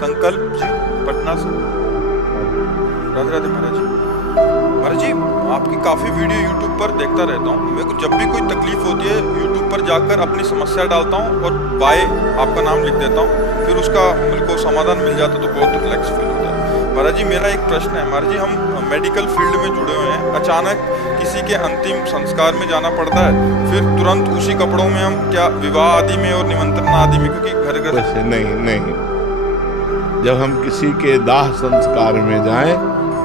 संकल्प जी पटना से। राधे राधे महाराज जी। महाराज जी आपकी काफ़ी वीडियो यूट्यूब पर देखता रहता हूँ। मेरे को जब भी कोई तकलीफ होती है यूट्यूब पर जाकर अपनी समस्या डालता हूँ और बाय आपका नाम लिख देता हूँ, फिर उसका मेरे को समाधान मिल जाता तो बहुत रिलैक्स फील होता है। महाराज जी मेरा एक प्रश्न है। महाराज जी हम मेडिकल फील्ड में जुड़े हुए हैं, अचानक किसी के अंतिम संस्कार में जाना पड़ता है, फिर तुरंत उसी कपड़ों में हम क्या विवाह आदि में और निमंत्रण आदि में, क्योंकि घर घर नहीं, जब हम किसी के दाह संस्कार में जाएं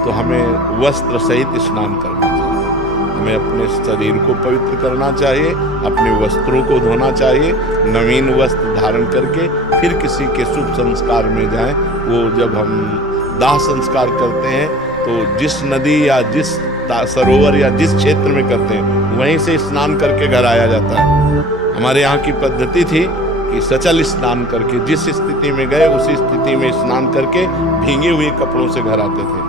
तो हमें वस्त्र सहित स्नान करना चाहिए। हमें अपने शरीर को पवित्र करना चाहिए, अपने वस्त्रों को धोना चाहिए, नवीन वस्त्र धारण करके फिर किसी के शुभ संस्कार में जाएं। वो जब हम दाह संस्कार करते हैं तो जिस नदी या जिस सरोवर या जिस क्षेत्र में करते हैं वहीं से स्नान करके घर आया जाता है। हमारे यहाँ की पद्धति थी कि सचल स्नान करके जिस स्थिति में गए उसी स्थिति में स्नान करके भीगे हुए कपड़ों से घर आते थे,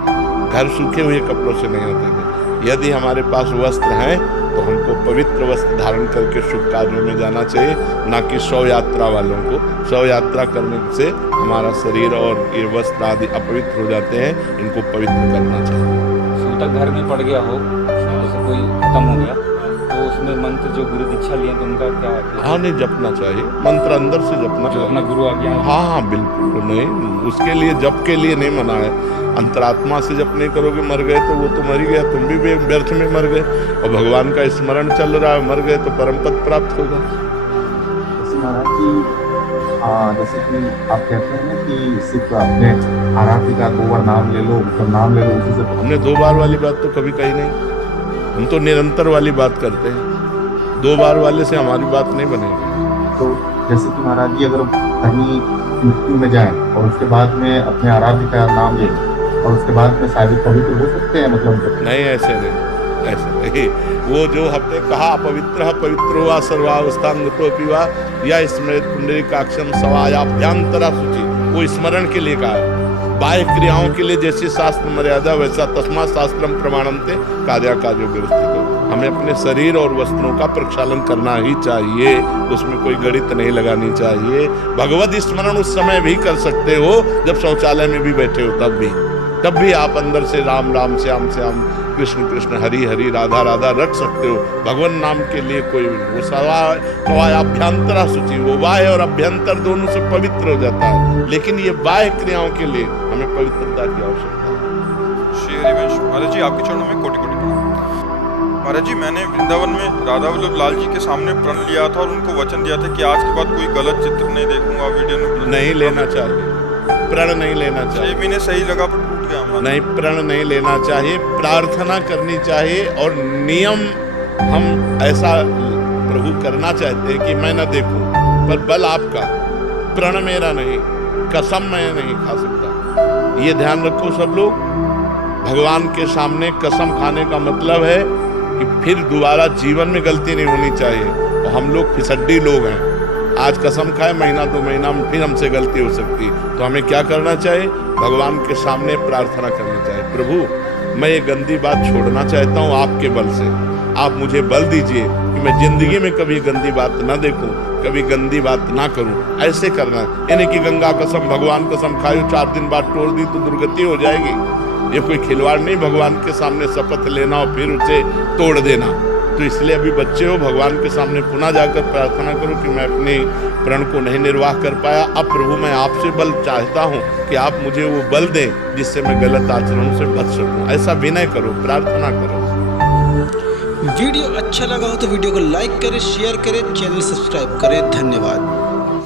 घर सूखे हुए कपड़ों से नहीं आते थे। यदि हमारे पास वस्त्र हैं तो हमको पवित्र वस्त्र धारण करके शुभ कार्यों में जाना चाहिए, ना कि शव यात्रा वालों को। शव यात्रा करने से हमारा शरीर और ये वस्त्र आदि अपवित्र हो जाते हैं, इनको पवित्र करना चाहिए। सूतक घर में पड़ गया हो, जैसे कोई खत्म हो गया तो उसमें मंत्र जो गुरु दीक्षा लिए तो उनका क्या? हाँ नहीं, जपना चाहिए मंत्र, अंदर से जपना चाहिए। अपना गुरु आ गया। हाँ बिल्कुल नहीं, उसके लिए जप के लिए नहीं मना है। अंतरात्मा से जप नहीं करोगे, मर गए तो वो तो मर ही गया, तुम भी व्यर्थ में मर गए। और भगवान का स्मरण चल रहा है, मर गए तो परम पद प्राप्त होगा। जैसे कि आप कहते हैं ना कि सिर्फ अपने आराध्य का 2 बार नाम ले लो, तो नाम ले लो उसी से। हमने 2 बार वाली बात तो कभी कही नहीं, हम तो निरंतर वाली बात करते हैं। 2 बार वाले से हमारी बात नहीं बनेगी। तो जैसे कि महाराज जी अगर कहीं मृत्यु में जाए और उसके बाद में अपने आराध्य का नाम ले और उसके बाद में शायद पवित्र हो सकते हैं, मतलब नहीं ऐसे नहीं। वो जो हमने कहा पवित्र पवित्रो वा सर्वावस्थांगतो पिवा या स्मृत पुंडरीकाक्षम सवायाभ्यांतरा शुचि, वो स्मरण के लिए कहा है। बाह्य क्रियाओं के लिए जैसी शास्त्र मर्यादा वैसा तस्मात् शास्त्रम प्रमाणन्ते कार्या कार्यो व्यवस्थितो। हमें अपने शरीर और वस्त्रों का प्रक्षालन करना ही चाहिए, उसमें कोई गणित नहीं लगानी चाहिए। भगवत स्मरण उस समय भी कर सकते हो जब शौचालय में भी बैठे हो, तब भी आप अंदर से राम राम श्याम श्याम कृष्ण कृष्ण हरि हरि राधा राधा रख सकते हो। भगवान नाम के लिए कोई वो सवायाभ्यंतरा शुचि, वो बाह्य और अभ्यंतर दोनों से पवित्र हो जाता है, लेकिन ये बाह्य क्रियाओं के लिए हमें पवित्रता की आवश्यकता है। श्री हरिवंश महाराज जी आपके चरणों में कोटि कोटि प्रणाम। महाराज जी मैंने वृंदावन में राधा वल्लभ लाल जी के सामने प्रण लिया था और उनको वचन दिया था कि आज के बाद कोई गलत चित्र नहीं देखूंगा वीडियो में। नहीं लेना चाहिए, प्रण नहीं लेना चाहिए। 6 महीने सही लगा पर टूट गया हमारा। नहीं, प्रण नहीं लेना चाहिए, प्रार्थना करनी चाहिए। और नियम हम ऐसा प्रभु करना चाहते हैं कि मैं न देखूं, पर बल आपका, प्रण मेरा नहीं, कसम मैं नहीं खा सकता। ये ध्यान रखो सब लोग। भगवान के सामने कसम खाने का मतलब है कि फिर दोबारा जीवन में गलती नहीं होनी चाहिए। और हम लोग फिसड्डी लोग हैं, आज कसम खाए, महीना 2 महीना में फिर हमसे गलती हो सकती। तो हमें क्या करना चाहिए? भगवान के सामने प्रार्थना करनी चाहिए, प्रभु मैं ये गंदी बात छोड़ना चाहता हूँ आपके बल से, आप मुझे बल दीजिए कि मैं जिंदगी में कभी गंदी बात ना देखूं, कभी गंदी बात ना करूं। ऐसे करना, यानी कि गंगा कसम भगवान कसम खायो 4 दिन बाद तोड़ दी तो दुर्गति हो जाएगी। ये कोई खिलवाड़ नहीं, भगवान के सामने शपथ लेना और फिर उसे तोड़ देना। तो इसलिए अभी बच्चे हो, भगवान के सामने पुनः जाकर प्रार्थना करो कि मैं अपने प्रण को नहीं निर्वाह कर पाया, अब प्रभु मैं आपसे बल चाहता हूँ कि आप मुझे वो बल दें जिससे मैं गलत आचरणों से बच सकूँ। ऐसा विनय करो, प्रार्थना करो। वीडियो अच्छा लगा हो तो वीडियो को लाइक करें, शेयर करें, चैनल सब्सक्राइब करें। धन्यवाद।